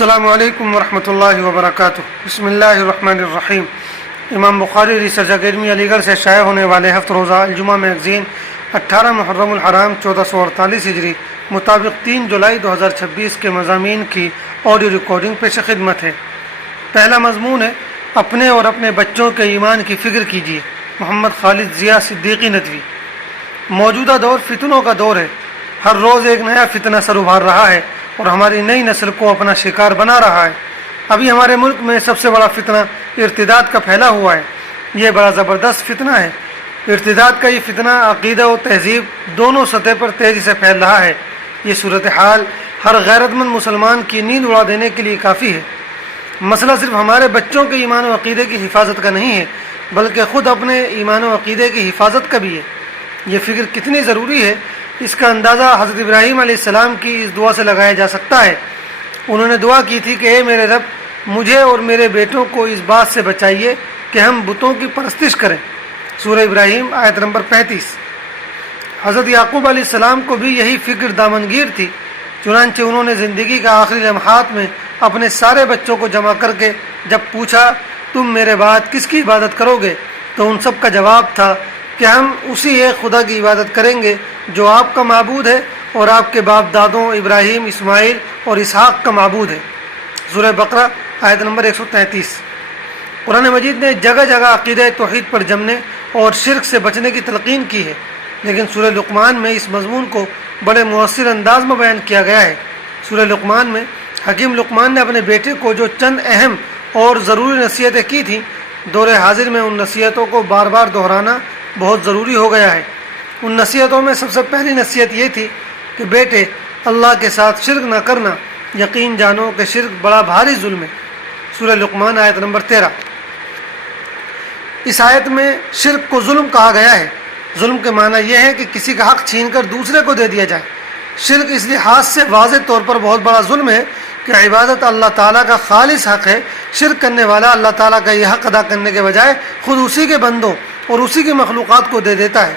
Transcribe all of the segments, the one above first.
السلام علیکم ورحمۃ اللہ وبرکاتہ۔ بسم اللہ الرحمن الرحیم۔ امام بخاری ریسرچ اکیڈمی علی گڑھ سے شائع ہونے والے ہفتہ روزہ الجمعہ میگزین 18 محرم الحرام 1448 ہجری مطابق 3 جولائی 2026 کے مضامین کی آڈیو ریکارڈنگ پیش خدمت ہے۔ پہلا مضمون ہے اپنے اور اپنے بچوں کے ایمان کی فکر کیجیے، محمد خالد ضیاء صدیقی ندوی۔ موجودہ دور فتنوں کا دور ہے، ہر روز ایک نیا فتنہ سر ابھار رہا ہے اور ہماری نئی نسل کو اپنا شکار بنا رہا ہے۔ ابھی ہمارے ملک میں سب سے بڑا فتنہ ارتداد کا پھیلا ہوا ہے۔ یہ بڑا زبردست فتنہ ہے۔ ارتداد کا یہ فتنہ عقیدہ و تہذیب دونوں سطح پر تیزی سے پھیل رہا ہے۔ یہ صورتحال ہر غیرت مند مسلمان کی نیند اڑا دینے کے لیے کافی ہے۔ مسئلہ صرف ہمارے بچوں کے ایمان و عقیدے کی حفاظت کا نہیں ہے، بلکہ خود اپنے ایمان و عقیدے کی حفاظت کا بھی ہے۔ یہ فکر کتنی ضروری ہے، اس کا اندازہ حضرت ابراہیم علیہ السلام کی اس دعا سے لگایا جا سکتا ہے۔ انہوں نے دعا کی تھی کہ اے میرے رب، مجھے اور میرے بیٹوں کو اس بات سے بچائیے کہ ہم بتوں کی پرستش کریں۔ سورہ ابراہیم آیت نمبر 35۔ حضرت یعقوب علیہ السلام کو بھی یہی فکر دامنگیر تھی، چنانچہ انہوں نے زندگی کا آخری لمحات میں اپنے سارے بچوں کو جمع کر کے جب پوچھا تم میرے بعد کس کی عبادت کرو گے، تو ان سب کا جواب تھا کہ ہم اسی ایک خدا کی عبادت کریں گے جو آپ کا معبود ہے اور آپ کے باپ دادوں ابراہیم، اسماعیل اور اسحاق کا معبود ہے۔ سورہ بقرہ آیت نمبر 133۔ قرآن مجید نے جگہ جگہ عقیدہ توحید پر جمنے اور شرک سے بچنے کی تلقین کی ہے، لیکن سورہ لقمان میں اس مضمون کو بڑے مؤثر انداز میں بیان کیا گیا ہے۔ سورہ لقمان میں حکیم لقمان نے اپنے بیٹے کو جو چند اہم اور ضروری نصیحتیں کی تھیں، دور حاضر میں ان نصیحتوں کو بار بار دہرانا بہت ضروری ہو گیا ہے۔ ان نصیحتوں میں سب سے پہلی نصیحت یہ تھی کہ بیٹے، اللہ کے ساتھ شرک نہ کرنا، یقین جانو کہ شرک بڑا بھاری ظلم ہے۔ سورہ لقمان آیت نمبر 13۔ اس آیت میں شرک کو ظلم کہا گیا ہے۔ ظلم کے معنی یہ ہے کہ کسی کا حق چھین کر دوسرے کو دے دیا جائے۔ شرک اس لحاظ سے واضح طور پر بہت بڑا ظلم ہے کہ عبادت اللہ تعالیٰ کا خالص حق ہے۔ شرک کرنے والا اللہ تعالیٰ کا یہ حق ادا کرنے کے بجائے خود اسی کے بندوں اور اسی کی مخلوقات کو دے دیتا ہے۔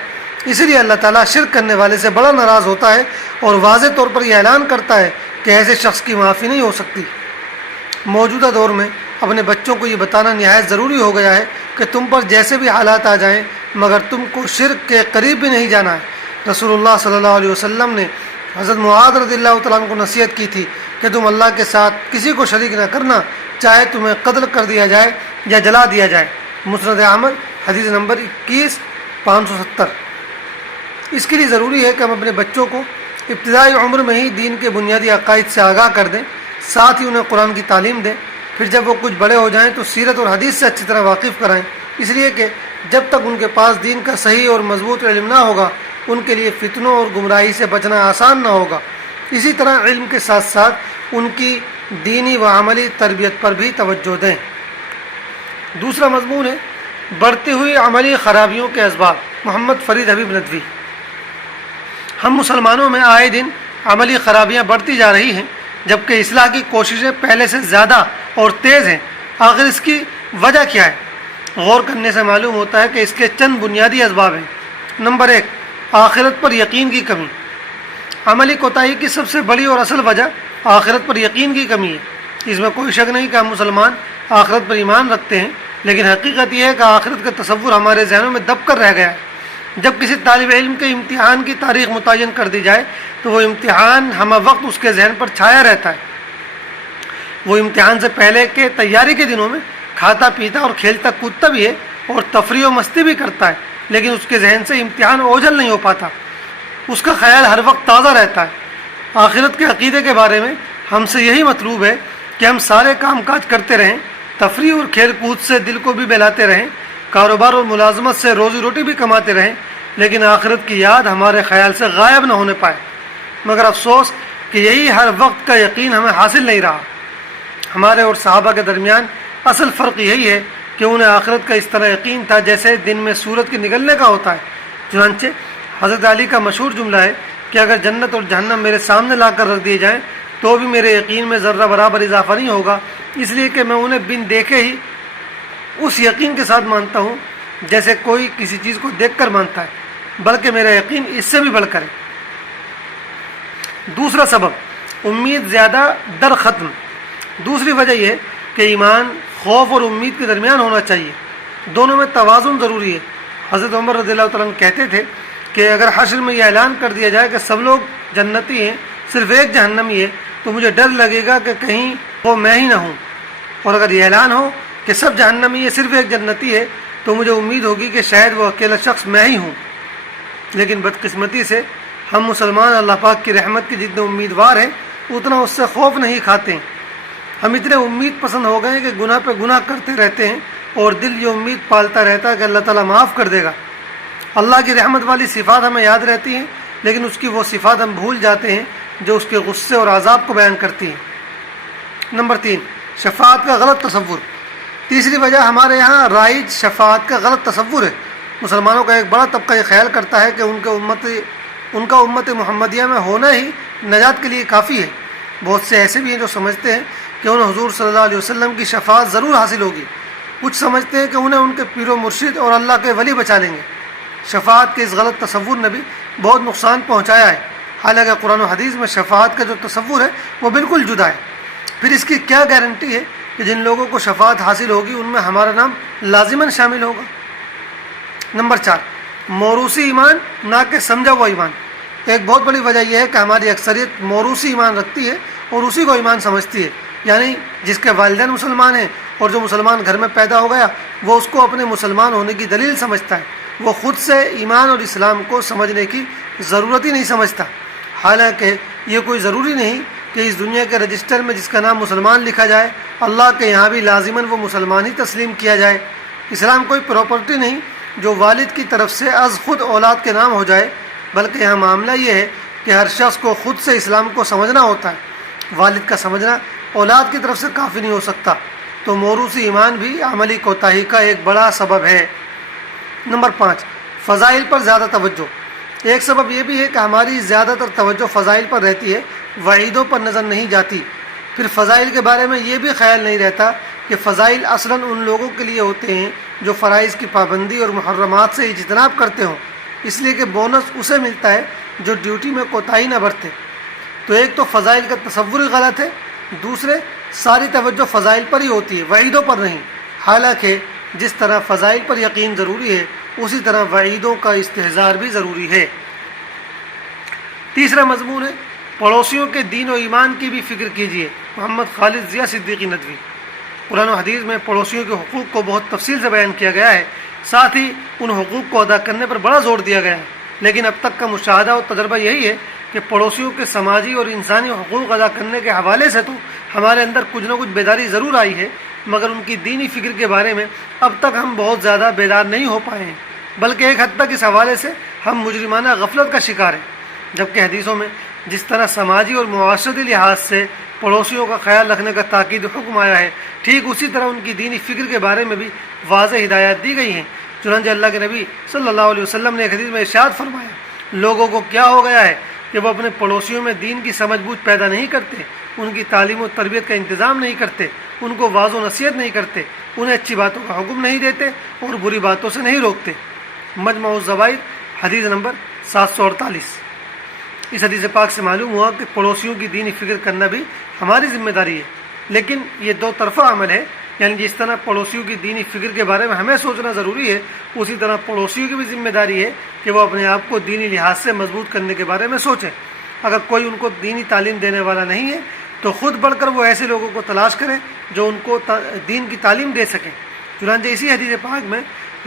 اسی لیے اللہ تعالیٰ شرک کرنے والے سے بڑا ناراض ہوتا ہے اور واضح طور پر یہ اعلان کرتا ہے کہ ایسے شخص کی معافی نہیں ہو سکتی۔ موجودہ دور میں اپنے بچوں کو یہ بتانا نہایت ضروری ہو گیا ہے کہ تم پر جیسے بھی حالات آ جائیں مگر تم کو شرک کے قریب بھی نہیں جانا ہے۔ رسول اللہ صلی اللہ علیہ وسلم نے حضرت معاذ رضی اللہ تعالیٰ عنہ کو نصیحت کی تھی کہ تم اللہ کے ساتھ کسی کو شریک نہ کرنا، چاہے تمہیں قتل کر دیا جائے یا جلا دیا جائے۔ مسند احمد حدیث نمبر 21570۔ اس کے لیے ضروری ہے کہ ہم اپنے بچوں کو ابتدائی عمر میں ہی دین کے بنیادی عقائد سے آگاہ کر دیں، ساتھ ہی انہیں قرآن کی تعلیم دیں۔ پھر جب وہ کچھ بڑے ہو جائیں تو سیرت اور حدیث سے اچھی طرح واقف کرائیں، اس لیے کہ جب تک ان کے پاس دین کا صحیح اور مضبوط علم نہ ہوگا ان کے لیے فتنوں اور گمراہی سے بچنا آسان نہ ہوگا۔ اسی طرح علم کے ساتھ ساتھ ان کی دینی و عملی تربیت پر بھی توجہ دیں۔ دوسرا مضمون ہے بڑھتی ہوئی عملی خرابیوں کے اسباب، محمد فرید حبیب ندوی۔ ہم مسلمانوں میں آئے دن عملی خرابیاں بڑھتی جا رہی ہیں، جبکہ اصلاح کی کوششیں پہلے سے زیادہ اور تیز ہیں۔ آخر اس کی وجہ کیا ہے؟ غور کرنے سے معلوم ہوتا ہے کہ اس کے چند بنیادی اسباب ہیں۔ نمبر 1، آخرت پر یقین کی کمی۔ عملی کوتاہی کی سب سے بڑی اور اصل وجہ آخرت پر یقین کی کمی ہے۔ اس میں کوئی شک نہیں کہ ہم مسلمان آخرت پر ایمان رکھتے ہیں، لیکن حقیقت یہ ہے کہ آخرت کا تصور ہمارے ذہنوں میں دب کر رہ گیا ہے۔ جب کسی طالب علم کے امتحان کی تاریخ متعین کر دی جائے تو وہ امتحان ہمہ وقت اس کے ذہن پر چھایا رہتا ہے۔ وہ امتحان سے پہلے کے تیاری کے دنوں میں کھاتا پیتا اور کھیلتا کودتا بھی ہے اور تفریح و مستی بھی کرتا ہے، لیکن اس کے ذہن سے امتحان اوجھل نہیں ہو پاتا۔ اس کا خیال ہر وقت تازہ رہتا ہے۔ آخرت کے عقیدے کے بارے میں ہم سے یہی مطلوب ہے کہ ہم سارے کام کاج کرتے رہیں، تفریح اور کھیل کود سے دل کو بھی بہلاتے رہیں، کاروبار اور ملازمت سے روزی روٹی بھی کماتے رہیں، لیکن آخرت کی یاد ہمارے خیال سے غائب نہ ہونے پائے۔ مگر افسوس کہ یہی ہر وقت کا یقین ہمیں حاصل نہیں رہا۔ ہمارے اور صحابہ کے درمیان اصل فرق یہی ہے کہ انہیں آخرت کا اس طرح یقین تھا جیسے دن میں سورج کے نکلنے کا ہوتا ہے۔ چنانچہ حضرت علی کا مشہور جملہ ہے کہ اگر جنت اور جہنم میرے سامنے لا کر رکھ دیے جائیں تو بھی میرے یقین میں ذرہ برابر اضافہ نہیں ہوگا، اس لیے کہ میں انہیں بن دیکھے ہی اس یقین کے ساتھ مانتا ہوں جیسے کوئی کسی چیز کو دیکھ کر مانتا ہے، بلکہ میرا یقین اس سے بھی بڑھ کر ہے۔ دوسرا سبب، امید زیادہ در ختم۔ دوسری وجہ یہ ہے کہ ایمان خوف اور امید کے درمیان ہونا چاہیے، دونوں میں توازن ضروری ہے۔ حضرت عمر رضی اللہ تعالیٰ عنہ کہتے تھے کہ اگر حشر میں یہ اعلان کر دیا جائے کہ سب لوگ جنتی ہیں، صرف ایک جہنمی ہے، تو مجھے ڈر لگے گا کہ کہیں وہ میں ہی نہ ہوں، اور اگر یہ اعلان ہو کہ سب جہنمی ہے، صرف ایک جنتی ہے، تو مجھے امید ہوگی کہ شاید وہ اکیلا شخص میں ہی ہوں۔ لیکن بدقسمتی سے ہم مسلمان اللہ پاک کی رحمت کے جتنے امیدوار ہیں اتنا اس سے خوف نہیں کھاتے ہیں۔ ہم اتنے امید پسند ہو گئے ہیں کہ گناہ پہ گناہ کرتے رہتے ہیں، اور دل یہ امید پالتا رہتا ہے کہ اللہ تعالیٰ معاف کر دے گا۔ اللہ کی رحمت والی صفات ہمیں یاد رہتی ہیں، لیکن اس کی وہ صفات ہم بھول جاتے ہیں جو اس کے غصے اور عذاب کو بیان کرتی ہیں۔ نمبر 3، شفاعت کا غلط تصور۔ تیسری وجہ ہمارے یہاں رائج شفاعت کا غلط تصور ہے۔ مسلمانوں کا ایک بڑا طبقہ یہ خیال کرتا ہے کہ ان کا امت محمدیہ میں ہونا ہی نجات کے لیے کافی ہے۔ بہت سے ایسے بھی ہیں جو سمجھتے ہیں کہ انہیں حضور صلی اللہ علیہ وسلم کی شفاعت ضرور حاصل ہوگی، کچھ سمجھتے ہیں کہ انہیں ان کے پیر و مرشد اور اللہ کے ولی بچا لیں گے۔ شفاعت کے اس غلط تصور نے بھی بہت نقصان پہنچایا ہے، حالانکہ قرآن و حدیث میں شفاعت کا جو تصور ہے وہ بالکل جدا ہے۔ پھر اس کی کیا گارنٹی ہے کہ جن لوگوں کو شفاعت حاصل ہوگی ان میں ہمارا نام لازماً شامل ہوگا؟ نمبر 4، موروثی ایمان نہ کہ سمجھا ہوا ایمان۔ ایک بہت بڑی وجہ یہ ہے کہ ہماری اکثریت موروثی ایمان رکھتی ہے اور اسی کو ایمان سمجھتی ہے، یعنی جس کے والدین مسلمان ہیں اور جو مسلمان گھر میں پیدا ہو گیا وہ اس کو اپنے مسلمان ہونے کی دلیل سمجھتا ہے، وہ خود سے ایمان اور اسلام کو سمجھنے کی ضرورت ہی نہیں سمجھتا۔ حالانکہ یہ کوئی ضروری نہیں کہ اس دنیا کے رجسٹر میں جس کا نام مسلمان لکھا جائے، اللہ کے یہاں بھی لازماً وہ مسلمان ہی تسلیم کیا جائے۔ اسلام کوئی پراپرٹی نہیں جو والد کی طرف سے از خود اولاد کے نام ہو جائے، بلکہ یہاں معاملہ یہ ہے کہ ہر شخص کو خود سے اسلام کو سمجھنا ہوتا ہے۔ والد کا سمجھنا اولاد کی طرف سے کافی نہیں ہو سکتا، تو موروثی ایمان بھی عملی کوتاہی کا ایک بڑا سبب ہے۔ نمبر 5، فضائل پر زیادہ توجہ۔ ایک سبب یہ بھی ہے کہ ہماری زیادہ تر توجہ فضائل پر رہتی ہے، وعیدوں پر نظر نہیں جاتی۔ پھر فضائل کے بارے میں یہ بھی خیال نہیں رہتا کہ فضائل اصلاً ان لوگوں کے لیے ہوتے ہیں جو فرائض کی پابندی اور محرمات سے اجتناب کرتے ہوں، اس لیے کہ بونس اسے ملتا ہے جو ڈیوٹی میں کوتاہی نہ برتے۔ تو ایک تو فضائل کا تصور ہی غلط ہے، دوسرے ساری توجہ فضائل پر ہی ہوتی ہے، وعیدوں پر نہیں۔ حالانکہ جس طرح فضائل پر یقین ضروری ہے اسی طرح وعیدوں کا استحضار بھی ضروری ہے۔ تیسرا مضمون ہے پڑوسیوں کے دین و ایمان کی بھی فکر کیجیے۔ محمد خالد ضیاء صدیقی ندوی۔ قرآن و حدیث میں پڑوسیوں کے حقوق کو بہت تفصیل سے بیان کیا گیا ہے، ساتھ ہی ان حقوق کو ادا کرنے پر بڑا زور دیا گیا ہے، لیکن اب تک کا مشاہدہ اور تجربہ یہی ہے کہ پڑوسیوں کے سماجی اور انسانی حقوق ادا کرنے کے حوالے سے تو ہمارے اندر کچھ نہ کچھ بیداری ضرور آئی ہے، مگر ان کی دینی فکر کے بارے میں اب تک ہم بہت زیادہ بیدار نہیں ہو پائے ہیں، بلکہ ایک حد تک اس حوالے سے ہم مجرمانہ غفلت کا شکار ہیں۔ جبکہ حدیثوں میں جس طرح سماجی اور معاشرتی لحاظ سے پڑوسیوں کا خیال رکھنے کا تاکید حکم آیا ہے، ٹھیک اسی طرح ان کی دینی فکر کے بارے میں بھی واضح ہدایات دی گئی ہیں۔ چنانچہ اللہ کے نبی صلی اللہ علیہ وسلم نے ایک حدیث میں ارشاد فرمایا، لوگوں کو کیا ہو گیا ہے کہ وہ اپنے پڑوسیوں میں دین کی سمجھ بوجھ پیدا نہیں کرتے، ان کی تعلیم و تربیت کا انتظام نہیں کرتے، ان کو واضح و نصیحت نہیں کرتے، انہیں اچھی باتوں کا حکم نہیں دیتے اور بری باتوں سے نہیں روکتے۔ مجمع الزوائد حدیث نمبر 748۔ اس حدیث پاک سے معلوم ہوا کہ پڑوسیوں کی دینی فکر کرنا بھی ہماری ذمہ داری ہے، لیکن یہ دو طرفہ عمل ہے، یعنی جس طرح پڑوسیوں کی دینی فکر کے بارے میں ہمیں سوچنا ضروری ہے، اسی طرح پڑوسیوں کی بھی ذمہ داری ہے کہ وہ اپنے آپ کو دینی لحاظ سے مضبوط کرنے کے بارے میں سوچیں۔ اگر کوئی ان کو دینی تعلیم دینے والا نہیں ہے تو خود بڑھ کر وہ ایسے لوگوں کو تلاش کریں جو ان کو دین کی تعلیم دے سکیں۔ چنانچہ اسی حدیث پاک میں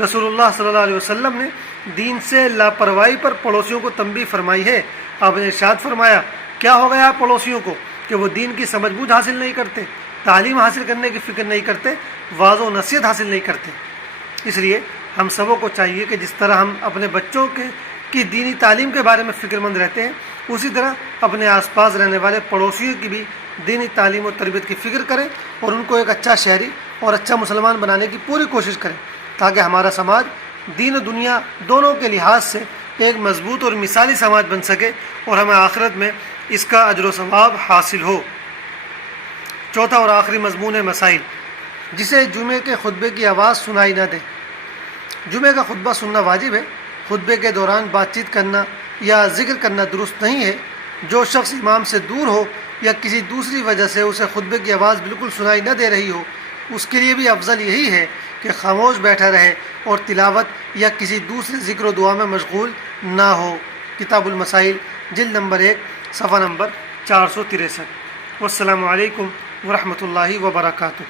رسول اللہ صلی اللہ علیہ وسلم نے دین سے لاپرواہی پر پڑوسیوں کو تنبیہ فرمائی ہے۔ آپ نے ارشاد فرمایا، کیا ہو گیا پڑوسیوں کو کہ وہ دین کی سمجھ بوجھ حاصل نہیں کرتے، تعلیم حاصل کرنے کی فکر نہیں کرتے، واضح و نصیحت حاصل نہیں کرتے۔ اس لیے ہم سبوں کو چاہیے کہ جس طرح ہم اپنے بچوں کی دینی تعلیم کے بارے میں فکر مند رہتے ہیں، اسی طرح اپنے آس پاس رہنے والے پڑوسیوں کی بھی دینی تعلیم و تربیت کی فکر کریں اور ان کو ایک اچھا شہری اور اچھا مسلمان بنانے کی پوری کوشش کریں، تاکہ ہمارا سماج دین و دنیا دونوں کے لحاظ سے ایک مضبوط اور مثالی سماج بن سکے اور ہمیں آخرت میں اس کا اجر و ثواب حاصل ہو۔ چوتھا اور آخری مضمون ہے مسائل۔ جسے جمعے کے خطبے کی آواز سنائی نہ دے۔ جمعے کا خطبہ سننا واجب ہے، خطبے کے دوران بات چیت کرنا یا ذکر کرنا درست نہیں ہے۔ جو شخص امام سے دور ہو یا کسی دوسری وجہ سے اسے خطبے کی آواز بالکل سنائی نہ دے رہی ہو، اس کے لیے بھی افضل یہی ہے کہ خاموش بیٹھا رہے اور تلاوت یا کسی دوسرے ذکر و دعا میں مشغول نہ ہو۔ کتاب المسائل جلد نمبر 1 صفحہ نمبر 463۔ والسلام علیکم ورحمۃ اللہ وبرکاتہ۔